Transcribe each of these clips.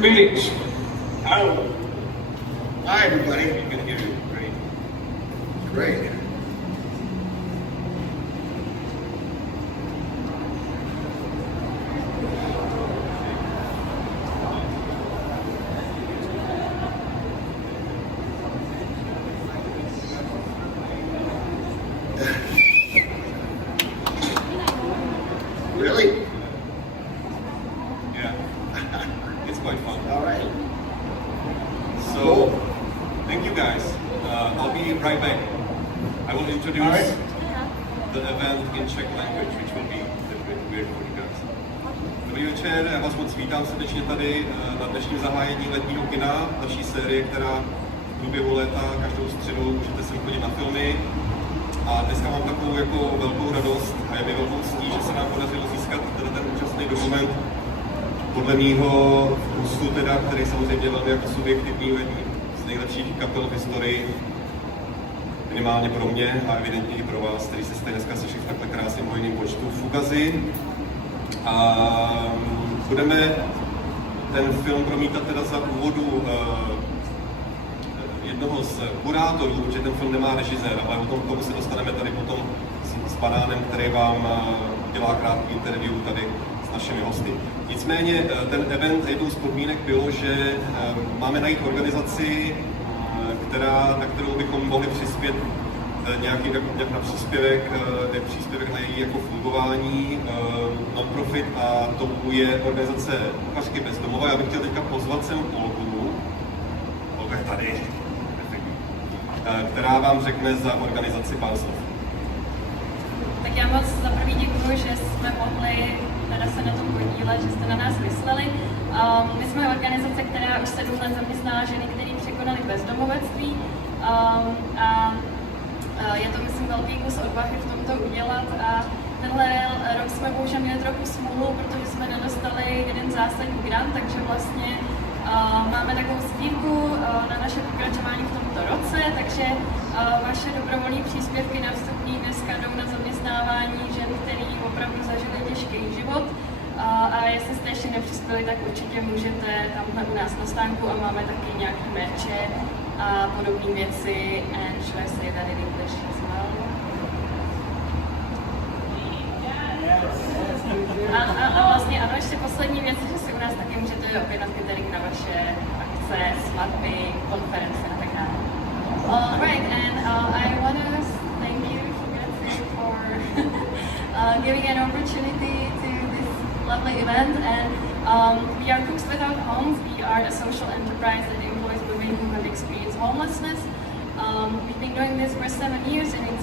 Greetings. Oh. Hi, everybody. You can hear you. Great. Great. Really? Yeah. It's quite fun. All right. So, thank you guys. I'll be right back. I will introduce All right. the event in Czech language, which will be a bit weird for you guys. Dobrý večer, já vás moc vítám srdečně tady na dnešním zahájení letního kina, naší série, která v průběhu léta každou středu můžete si chodit na filmy. A dneska mám takovou jako velkou radost a je mi velkou ctí, že se nám podařilo získat ten úžasný dokument podle mýho vkusu, teda, který samozřejmě je velmi jako subjektivní, jedný z nejlepších kapel v historii, minimálně pro mě a evidentně i pro vás, který se jste dneska sešli v takhle krásném hojným počtu, Fugazi. A budeme ten film promítat teda za úvodu jednoho z kurátorů, že ten film nemá režisér, ale o tom tomu se dostaneme tady potom s Banánem, který vám dělá krátký interview tady s našimi hosty. Nicméně ten event, jednou z podmínek bylo, že máme najít organizaci, na kterou bychom mohli přispět nějaký na příspěvek na její jako fungování, non-profit, a to je organizace Kuchařky bez domova. Já bych chtěl teďka pozvat sem Olgu. Olga je tady. Která vám řekne za organizaci pár slov. Tak já moc za první děkuji, že jsme mohli teda se na tom podílet, že jste na nás mysleli. My jsme organizace, která už 7 let zaměstná ženy, které překonaly bezdomovectví. Je to, myslím, velký kus odvahy v tomto udělat. A tenhle rok jsme bohužel měli trochu smůlu, protože jsme nedostali jeden zásadní grant, takže vlastně máme takovou sbírku na naše pokračování v tomto roce, takže vaše dobrovolné příspěvky na vstupní dneska jdou na zaměstnávání žen, který opravdu zažili těžký život. A jestli jste ještě nepřispěli, tak určitě můžete tamhle u nás na stánku a máme taky nějaký merče a podobné věci. And should I say that in English as well? A vlastně ano, ještě poslední věc, že si u nás taky můžete objednat catering na vaše akce, svatby, konference a tak dále. Right, and I want to thank you, Fugazi, for giving an opportunity to this lovely event. And we are Cooks Without Homes. We are a social enterprise that employs women who have experienced homelessness. We've been doing this for 7 years, and it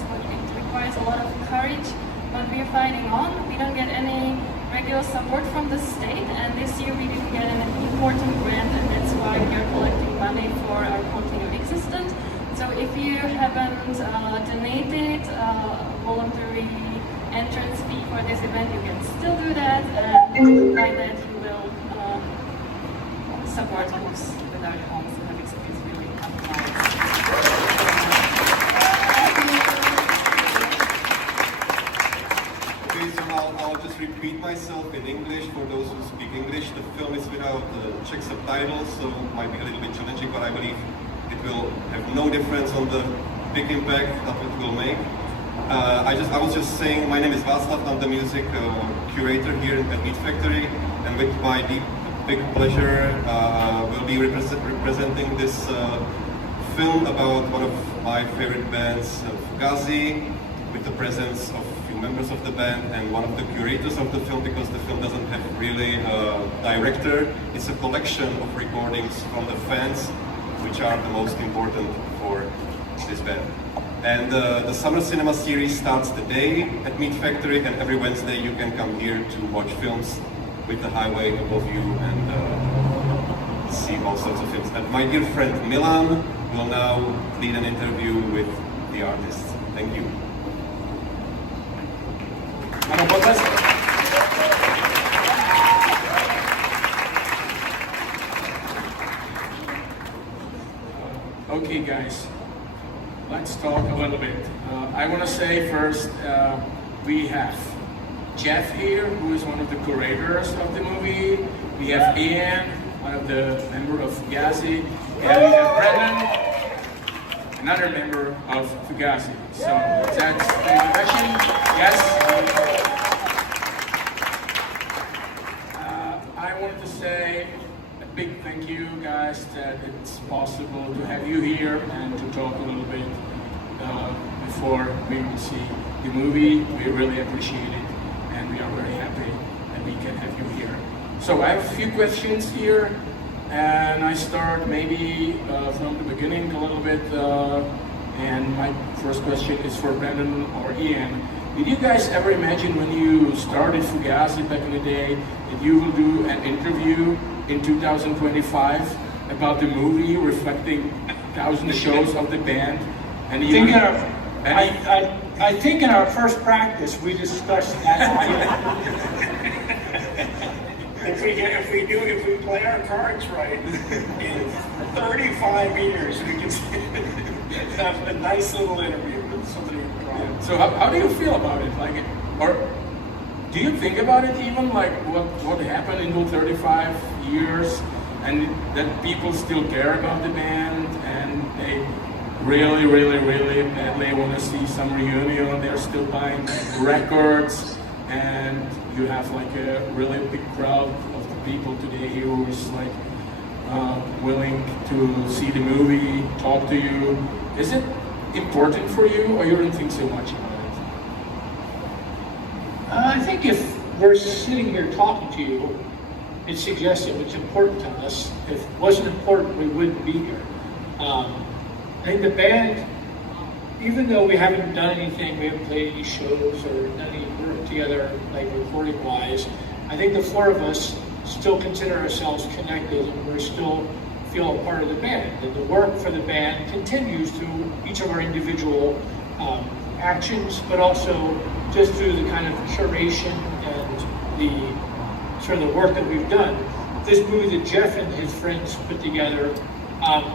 requires a lot of courage. But we are fighting on. We don't get any regular support from the state, and this year we didn't get an important grant, and that's why we are collecting money for our continued existence. So if you haven't donated voluntary entrance fee for this event, you can still do that, and by that you will support Cooks Without Homes who have experienced really tough lives. I'll just repeat myself in English for those who speak English. The film is without Czech subtitles, so it might be a little bit challenging, but I believe it will have no difference on the big impact that it will make. I was just saying, my name is Václav, I'm the music curator here at MeetFactory, and with my big pleasure will be representing this film about one of my favorite bands, Fugazi, with the presence of members of the band and one of the curators of the film, because the film doesn't have really a director. It's a collection of recordings from the fans, which are the most important for this band. And the summer cinema series starts today at MeetFactory, and every Wednesday you can come here to watch films with the highway above you and see all sorts of films. And my dear friend Milan will now lead an interview with the artists. Thank you. Okay, guys, let's talk a little bit. I want to say first, we have Jeff here, who is one of the curators of the movie. We have Ian one of the members of Fugazi, and we have Brendan, another member of Fugazi. So that's the introduction. Yes. I wanted to say a big thank you, guys, that it's possible to have you here and to talk a little bit before we will see the movie. We really appreciate it, and we are very happy that we can have you here. So I have a few questions here, and I start maybe from the beginning a little bit. And my first question is for Brendan or Ian. Did you guys ever imagine when you started Fugazi back in the day that you will do an interview in 2025 about the movie reflecting 1,000 shows of the band? And I think in our first practice we discussed that idea. If we play our cards right, in 35 years we can have a nice little interview with somebody in the crowd. So how do you feel about it? Like, or do you think about it even, like what happened in those 35 years, and that people still care about the band and they really badly want to see some reunion? They're still buying records, and you have like a really big crowd of the people today who is like willing to see the movie, talk to you. Is it important for you, or you don't think so much about it? I think if we're sitting here talking to you, it suggests that it's important to us. If it wasn't important, we wouldn't be here. I think the band, even though we haven't done anything, we haven't played any shows or done any work together, like recording-wise, I think the four of us still consider ourselves connected, and we still feel a part of the band. And the work for the band continues through each of our individual actions, but also just through the kind of curation and the sort of the work that we've done. This movie that Jeff and his friends put together,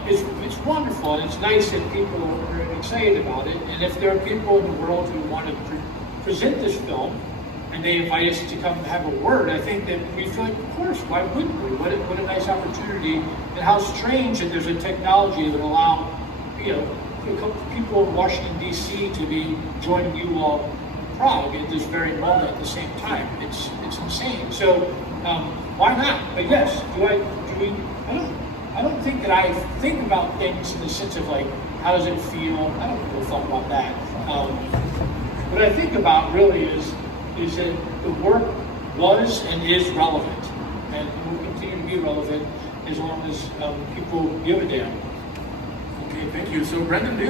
it's wonderful, and it's nice that people are excited about it. And if there are people in the world who want to present this film, and they invite us to come have a word, I think that we feel like, of course, why wouldn't we? What a nice opportunity, and how strange that there's a technology that allow, a couple people in Washington, D.C. to be joining you all in Prague at this very moment at the same time. It's insane. So why not? But yes, I don't think that I think about things in the sense of like, how does it feel? I don't really thought about that. What I think about really is that the work was and is relevant, and will continue to be relevant as long as people give a damn. Okay, thank you. So Brendan, do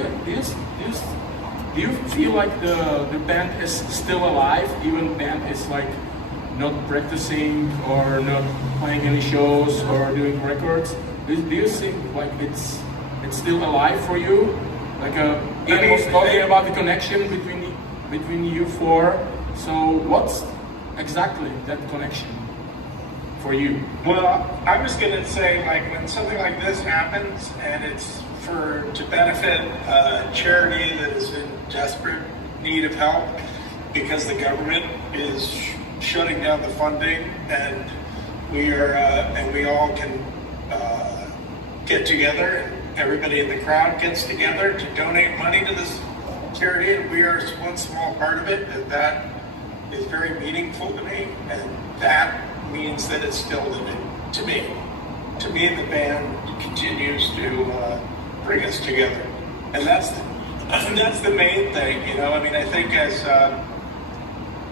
you feel like the band is still alive, even the band is like not practicing or not playing any shows or doing records? Do you think like it's still alive for you? Like Ian was talking about the connection between you four. So what's exactly that connection for you? Well, I was going to say, like, when something like this happens and it's to benefit a charity that is in desperate need of help because the government is shutting down the funding, and we all can get together, and everybody in the crowd gets together to donate money to this charity, and we are one small part of it, and that is very meaningful to me, and that means that it's still living to me. To me, the band continues to bring us together, and that's the main thing. I mean, I think as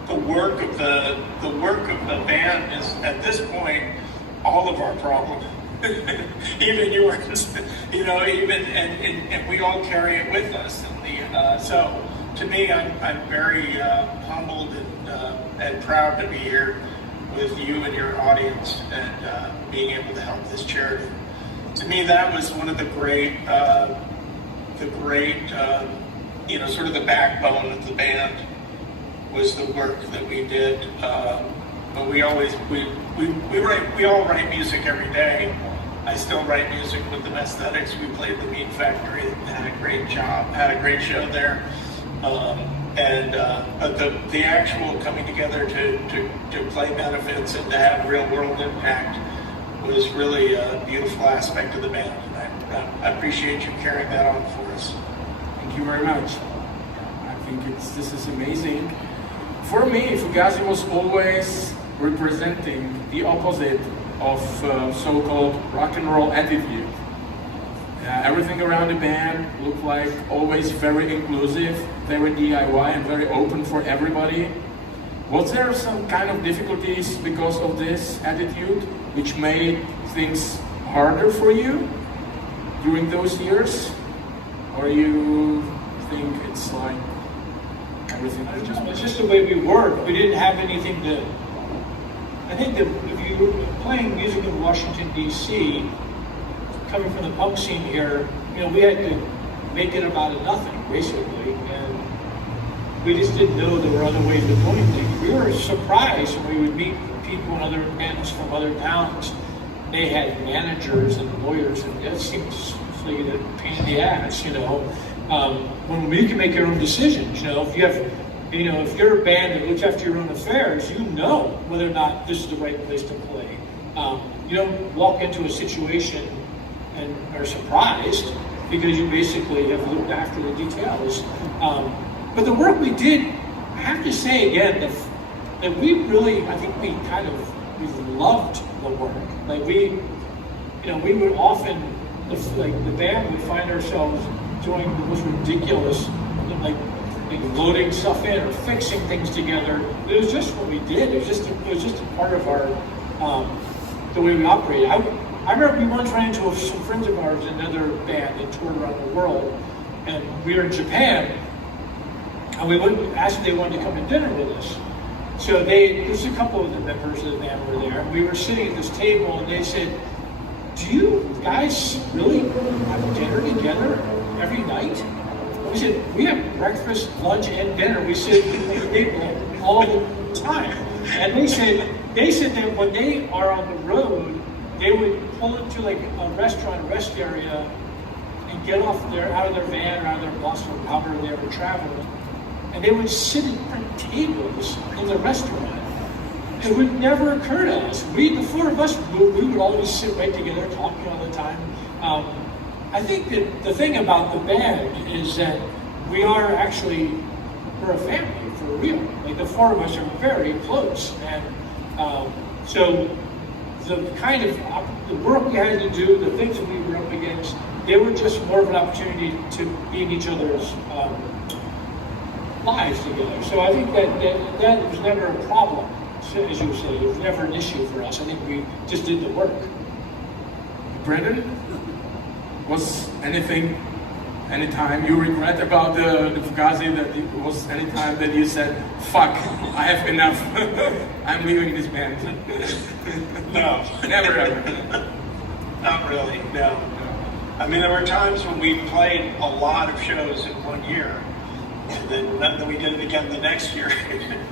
the work of the band is at this point all of our problem, even yours. And we all carry it with us. So to me, I'm very humbled and proud to be here with you and your audience, and being able to help this charity. To me, that was one of the great, sort of the backbone of the band was the work that we did. But we all write music every day. I still write music with the Aesthetics. We played the MeetFactory, had a great job, had a great show there. But the actual coming together to play benefits and to have real world impact was really a beautiful aspect of the band. And I appreciate you carrying that on for us. Thank you very much. I think this is amazing. For me, Fugazi was always representing the opposite of so-called rock and roll attitude. Everything around the band looked like always very inclusive, very DIY, and very open for everybody. Was there some kind of difficulties because of this attitude, which made things harder for you during those years? Or you think it's like everything was just... It's just the way we worked. We didn't have anything to... I think that if you were playing music in Washington, D.C., coming from the punk scene here, we had to make it about nothing, basically. And we just didn't know there were other ways of doing things. We were surprised when we would meet people in other bands from other towns. They had managers and lawyers, and that seems like a pain in the ass, when we can make our own decisions. If you have, if you're a band that looks after your own affairs, you know whether or not this is the right place to play. You don't walk into a situation and are surprised because you basically have looked after the details. But the work we did, I have to say again, that we really, I think we loved the work. Like we would often, the band would find ourselves doing the most ridiculous, like loading stuff in or fixing things together. It was just what we did. It was just a part of our, the way we operated. I remember we once ran into some friends of ours, another band that toured around the world, and we were in Japan, and we asked if they wanted to come to dinner with us. So there's a couple of the members of the band were there, and we were sitting at this table, and they said, "Do you guys really have dinner together every night?" And we said, "We have breakfast, lunch, and dinner. We sit at the table all the time." And they said that when they are on the road, they would pull into like a restaurant, rest area, and get out of their van or out of their bus or however they were traveling, and they would sit at different tables in the restaurant. It would never occur to us. The four of us, we would always sit right together, talking all the time. I think that the thing about the band is that we're a family for real. Like the four of us are very close, and so the kind of the work we had to do, the things that we were up against, they were just more of an opportunity to be in each other's lives together. So I think that was never a problem, as you say. It was never an issue for us. I think we just did the work. Brendan, was anytime you regret about the Fugazi, that it was any time that you said, "Fuck, I have enough, I'm leaving this band"? No. Never ever. Not really, no. I mean, there were times when we played a lot of shows in 1 year, and then we did it again the next year,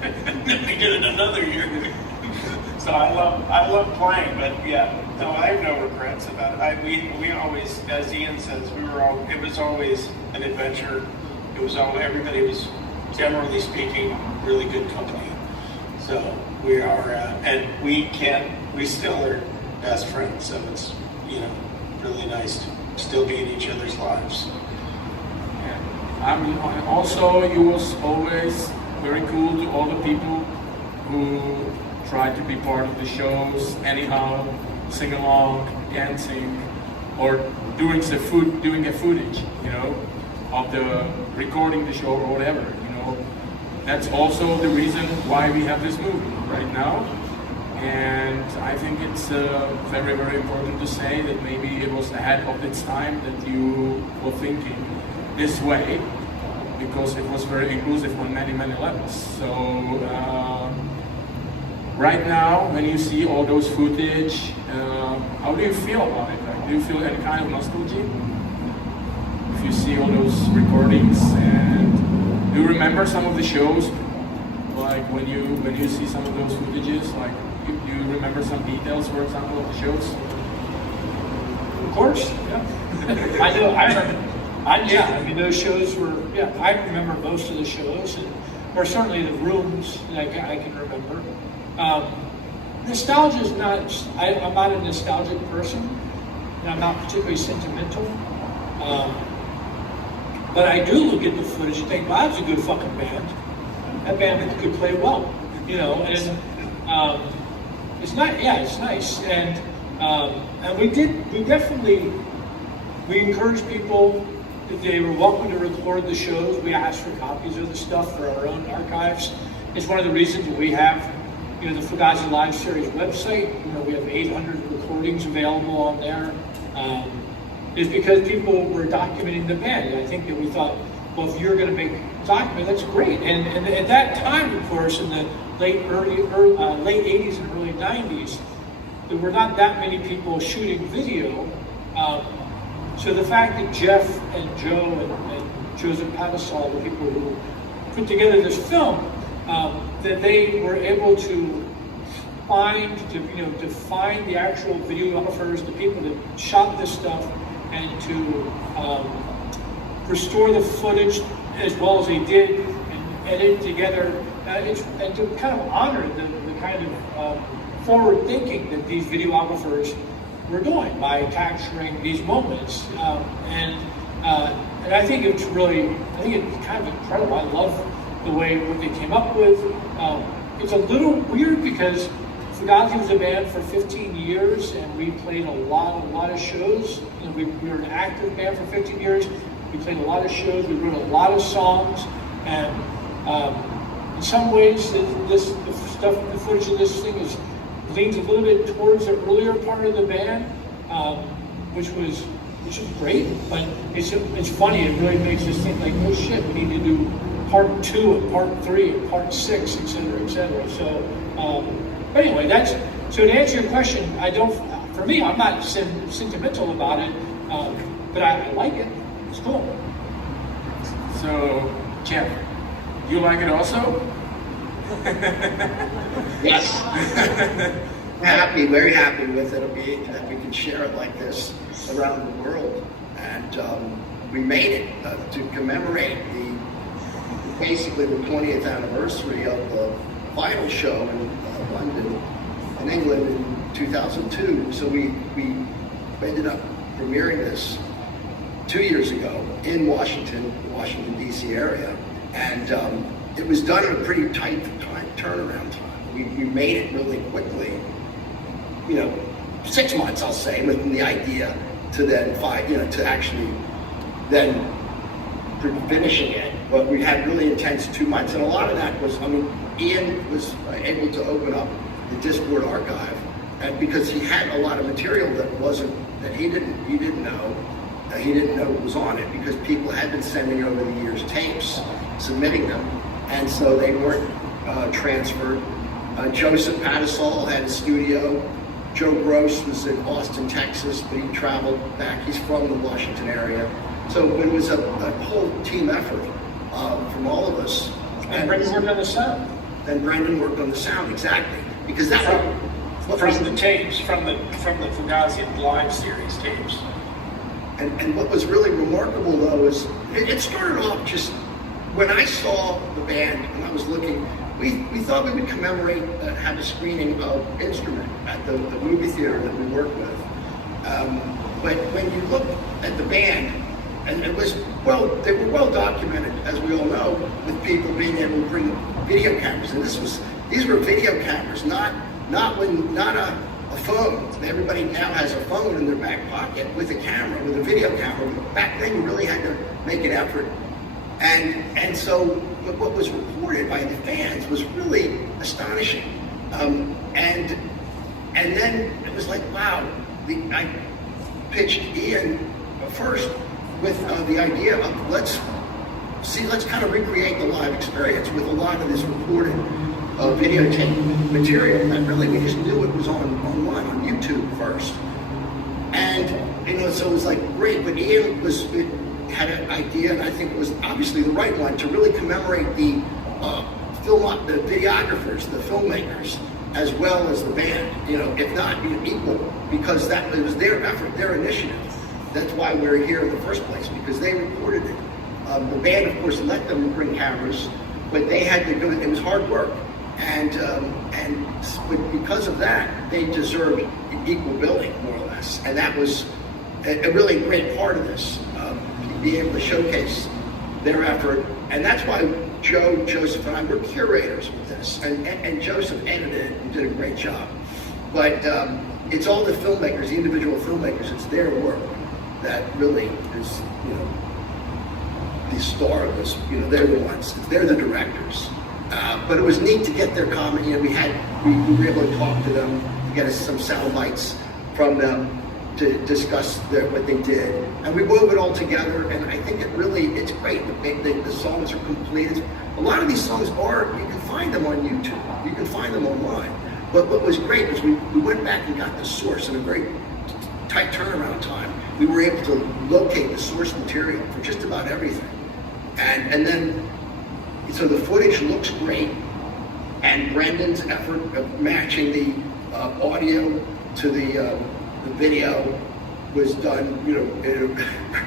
and then we did it another year. So I love playing, but yeah, no, I have no regrets about it. We always, as Ian says, it was always an adventure. Everybody was, generally speaking, really good company. So we are, and we still are best friends. So it's, really nice to still be in each other's lives. Yeah. I mean, also, you was always very cool to all the people who tried to be part of the shows anyhow, sing along, dancing, or doing a footage, of the recording the show or whatever, That's also the reason why we have this movie right now. And I think it's very, very important to say that maybe it was ahead of its time that you were thinking this way, because it was very inclusive on many, many levels. So right now, when you see all those footage, how do you feel about it? Like, do you feel any kind of nostalgia? If you see all those recordings, and do you remember some of the shows? Like when you see some of those footages, like do you remember some details, for example, of the shows? Of course, yeah. I know. I remember. I mean, those shows were. Yeah, I remember most of the shows, or certainly the rooms that I can remember. nostalgia is not, I'm not a nostalgic person, and I'm not particularly sentimental. But I do look at the footage and think, wow, that's a good fucking band. That band could play well, you know, and it's not, yeah, it's nice. And we encouraged people that they were welcome to record the shows. We asked for copies of the stuff for our own archives. It's one of the reasons that we have, you know, the Fugazi Live Series website. You know, we have 800 recordings available on there. Is because people were documenting the band. And I think that we thought, well, if you're going to make a document, that's great. And at that time, of course, in the late 80s and early 90s, there were not that many people shooting video. So the fact that Jeff and Joe and Joseph Padasol, the people who put together this film, that they were able to find the actual videographers, the people that shot this stuff, and to restore the footage as well as they did and edit together, and to kind of honor the kind of forward thinking that these videographers were doing by capturing these moments. And I think it's really, it's kind of incredible. I love the way what they came up with. It's a little weird because Fugazi was a band for 15 years, and we played a lot of shows. You know, we were an active band for 15 years. We played a lot of shows. We wrote a lot of songs, and in some ways, the footage of this thing leans a little bit towards the earlier part of the band, which was great. But it's funny. It really makes us think like, oh shit, we need to do part 2 and part 3 and part 6, etc., etc. So. But anyway, so to answer your question, for me, I'm not sentimental about it, but I like it. It's cool. So, Jeff, you like it also? Yes. Very happy with it. That we can share it like this around the world. And we made it to commemorate basically the 20th anniversary of the final show in London, in England in 2002. So we ended up premiering this 2 years ago in Washington D.C. area, and it was done in a pretty tight turnaround time. We made it really quickly, 6 months, I'll say, with the idea to then to actually then finishing it. But we had really intense 2 months, and a lot of that was, Ian was able to open up the Discord archive, and because he had a lot of material that he didn't know was on it, because people had been sending over the years tapes, submitting them, and so they weren't transferred. Joseph Padasol had a studio. Joe Gross was in Austin, Texas, but he traveled back. He's from the Washington area. So it was a whole team effort from all of us. And Brendan worked on the sound. And Brendan worked on the sound, exactly. Because that from the tapes, from the Fugazi Live Series tapes. And what was really remarkable, though, is it started off just when I saw the band and I was looking. We thought we would commemorate, have a screening of Instrument at the movie theater that we worked with. But when you look at the band, and it was they were well documented, as we all know, with people being able to bring video cameras. And these were video cameras, not a phone. Everybody now has a phone in their back pocket with a camera, with a video camera. Back then, you really had to make an effort. And so what was reported by the fans was really astonishing. And then it was like, wow. I pitched Ian first with the idea of let's kind of recreate the live experience with a lot of this recorded videotape material that really we just knew it was online on YouTube first. And so it was like great, but Ian had an idea, and I think it was obviously the right one, to really commemorate the videographers, the filmmakers, as well as the band, if not equal, because it was their effort, their initiative. That's why we're here in the first place, because they recorded it. The band, of course, let them bring cameras, but they had to do it. It was hard work, because of that, they deserved equal billing, more or less. And that was a really great part of this, be able to showcase their effort. And that's why Joe, Joseph, and I were curators with this. And Joseph edited it and did a great job. But it's all the filmmakers, the individual filmmakers, it's their work that really is, the star of this. They're the ones, they're the directors. But it was neat to get their comment. We were able to talk to them, to get us some sound bites from them to discuss what they did. And we wove it all together, and I think it's great. The songs are complete. A lot of these songs you can find them on YouTube. You can find them online. But what was great was we went back and got the source in a very tight turnaround time. We were able to locate the source material for just about everything. And then, so the footage looks great, and Brendan's effort of matching the audio to the video was done,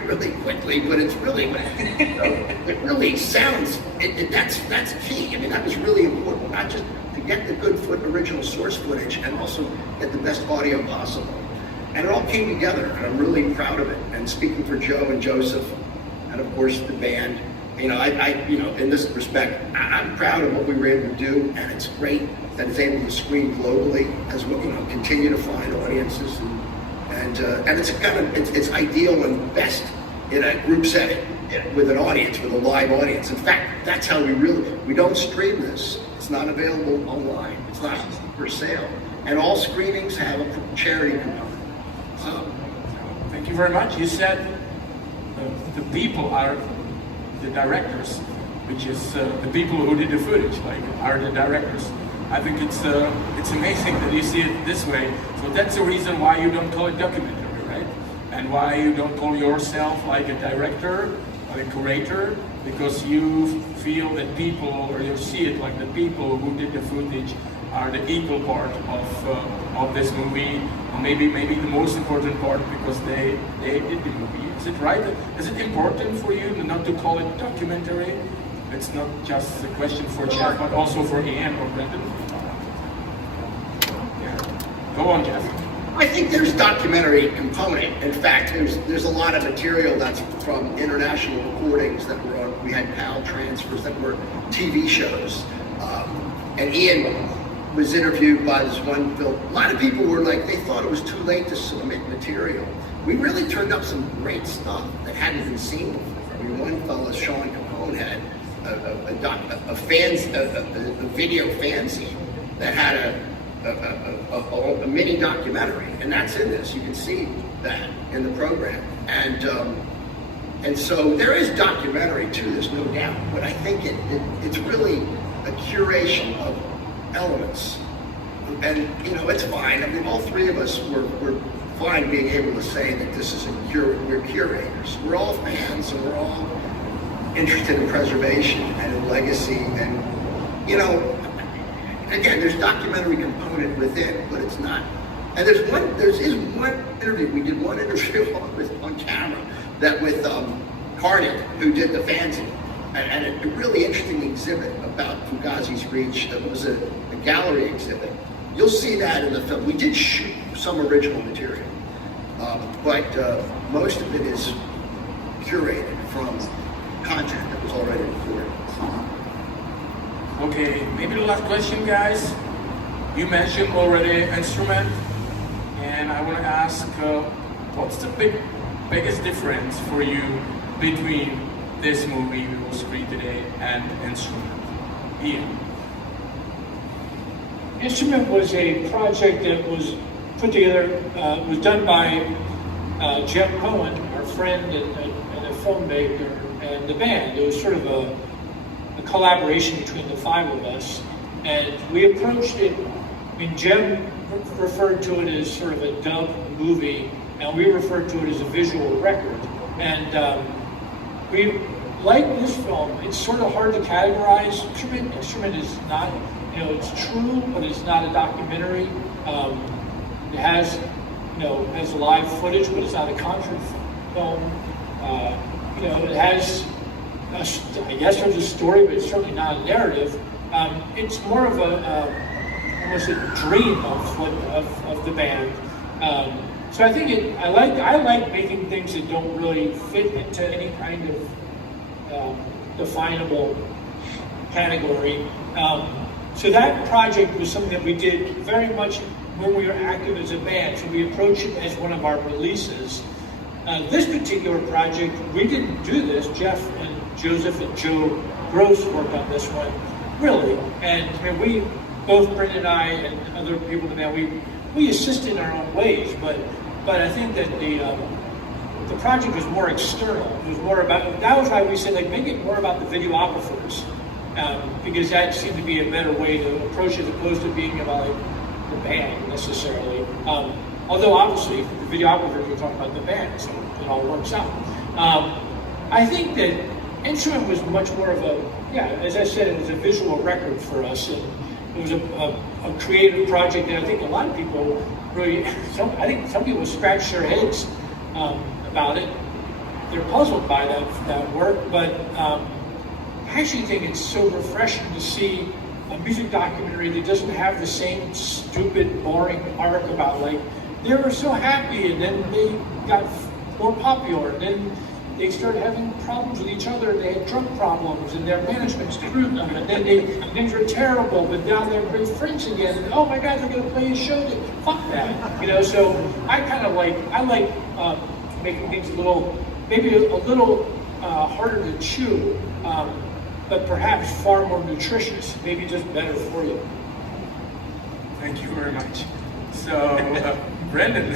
really quickly. But it's really, it really sounds. That's key. I mean, that was really important. Not just to get the good original source footage, and also get the best audio possible. And it all came together, and I'm really proud of it. And speaking for Joe and Joseph, and of course the band. In this respect, I'm proud of what we were able to do, and it's great that it's able to screen globally as well. Continue to find audiences, and it's ideal and best in a group setting with an audience, with a live audience. In fact, that's how we don't stream this. It's not available online. It's not for sale, and all screenings have a charity component. So, thank you very much. You said the people are the directors, which is the people who did the footage, are the directors. I think it's amazing that you see it this way. So that's the reason why you don't call it documentary, right? And why you don't call yourself like a director or a curator, because you feel that people, or you see it like the people who did the footage are the equal part of this movie, and maybe the most important part, because they did the movie. Is it right? Is it important for you not to call it documentary? It's not just a question for Jeff, but also for Ian or Brendan. Yeah. Go on, Jeff. I think there's documentary component. In fact, there's a lot of material that's from international recordings that were on. We had PAL transfers that were TV shows, and Ian was interviewed by this one film. A lot of people were like, they thought it was too late to submit material. We really turned up some great stuff that hadn't been seen before. I mean, one fellow, Sean Capone, had a video fanzine that had a mini documentary, and that's in this. You can see that in the program, and so there is documentary to this, no doubt. But I think it's really a curation of elements, and it's fine. I mean, all three of us were fine being able to say that this is we're curators. We're all fans, and we're all interested in preservation and in legacy. And again, there's documentary component within, but it's not. And there is one interview. We did one interview on camera that with Carney, who did the fanzine, and a really interesting exhibit about Fugazi's Reach. It was a gallery exhibit. You'll see that in the film. We did shoot some original material, but most of it is curated from content that was already recorded. Okay, maybe the last question, guys. You mentioned already instrument, and I want to ask, what's the biggest difference for you between this movie we will screen today and instrument? Ian. Instrument was a project that was put together, was done by Jeff Krulik, our friend and a filmmaker, and the band. It was sort of a collaboration between the five of us, and we approached it. I mean, Jeff referred to it as sort of a dub movie, and we referred to it as a visual record. And we like this film. It's sort of hard to categorize. Instrument is not, it's true, but it's not a documentary. It has, has live footage, but it's not a concert film. It has, I guess there's a story, but it's certainly not a narrative. It's more of almost a dream of the band. So I think I like making things that don't really fit into any kind of definable category. So that project was something that we did very much when we were active as a band. So we approached it as one of our releases. This particular project, we didn't do this. Jeff and Joseph and Joe Gross worked on this one, really. And I mean, we, both Brendan and I and other people in the band, we assist in our own ways, but I think that the project was more external. It was more about, that was why we said, like, make it more about the videographers, because that seemed to be a better way to approach it as opposed to being about like the band necessarily. Although obviously the videographers were talking about the band, so it all works out. I think that Instrument was much more of a, as I said, it was a visual record for us. And it was a creative project that I think a lot of people really, I think some people scratch their heads about it. They're puzzled by that work, but I actually think it's so refreshing to see a music documentary that doesn't have the same stupid, boring arc about like, they were so happy and then they got more popular and then they started having problems with each other. They had drug problems and their management screwed them and then things were terrible, but now they're great friends again and oh my God, they're gonna play a show that, fuck that. You know, so I kind of like, making things maybe a little harder to chew, but perhaps far more nutritious, maybe just better for you. Thank you very much. So, Brendan,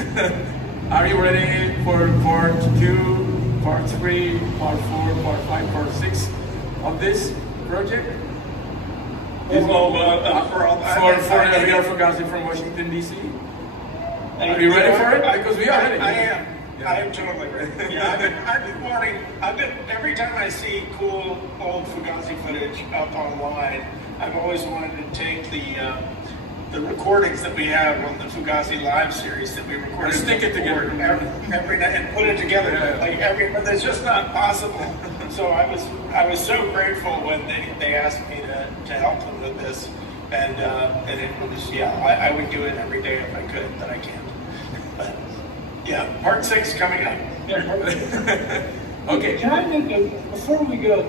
are you ready for part 2, part 3, part 4, part 5, part 6 of this project? For we are Fugazi from Washington, D.C. Are you ready for it? Because we are ready. I am. Yeah. I am totally ready. Yeah, I've been every time I see cool old Fugazi footage up online, I've always wanted to take the recordings that we have on the Fugazi live series that we recorded. Stick it together every night and put it together but it's just not possible. So I was so grateful when they asked me to help them with this, and it was I would do it every day if I could, but I can't. But yeah, part 6 coming up. Okay. Can I make before we go?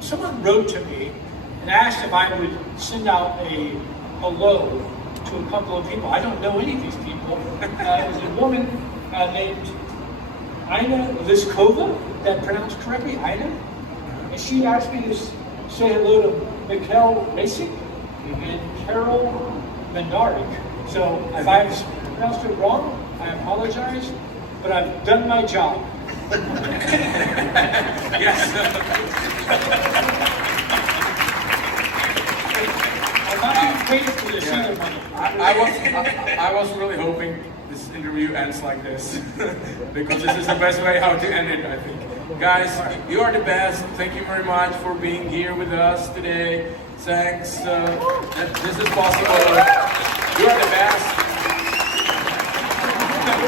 Someone wrote to me and asked if I would send out a hello to a couple of people. I don't know any of these people. There's a woman named Ina Liskova, that pronounced correctly, Ina, and she asked me to say hello to Mikhail Rasik and Carol Mendarik. So if I've pronounced it wrong, I apologize, but I've done my job. Yes. I'm not being paid for this either, money. I was really hoping this interview ends like this because this is the best way how to end it, I think. Guys, you are the best. Thank you very much for being here with us today. Thanks that this is possible. You are the best. Thank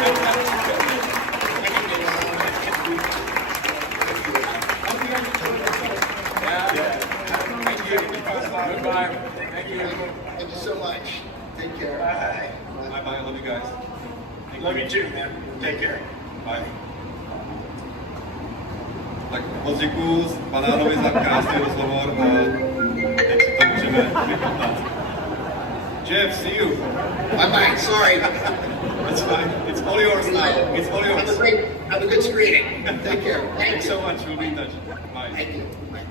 you. Goodbye. Thank you. Thank you so much. Take care. Bye. Bye-bye, I love you guys. Love you too, man. Take care. Bye. Tak moc děkuju Banánovi za krásný rozhovor a teď si to můžeme vychutnat. Jeff, see you. Bye-bye, sorry. It's fine. It's all yours now. It's all yours. Have a good screening. Take care. Thanks so much. We'll be in touch. Bye. Thank you. Bye.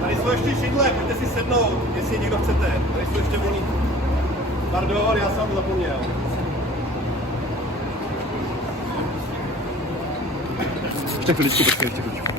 Tady jsou ještě židle, pojďte si sednout, jestli někdo chcete. Tady jsou ještě volný. Pardon, já jsem to zapomněl. Ještě chviličku, počkej, ještě chviličku.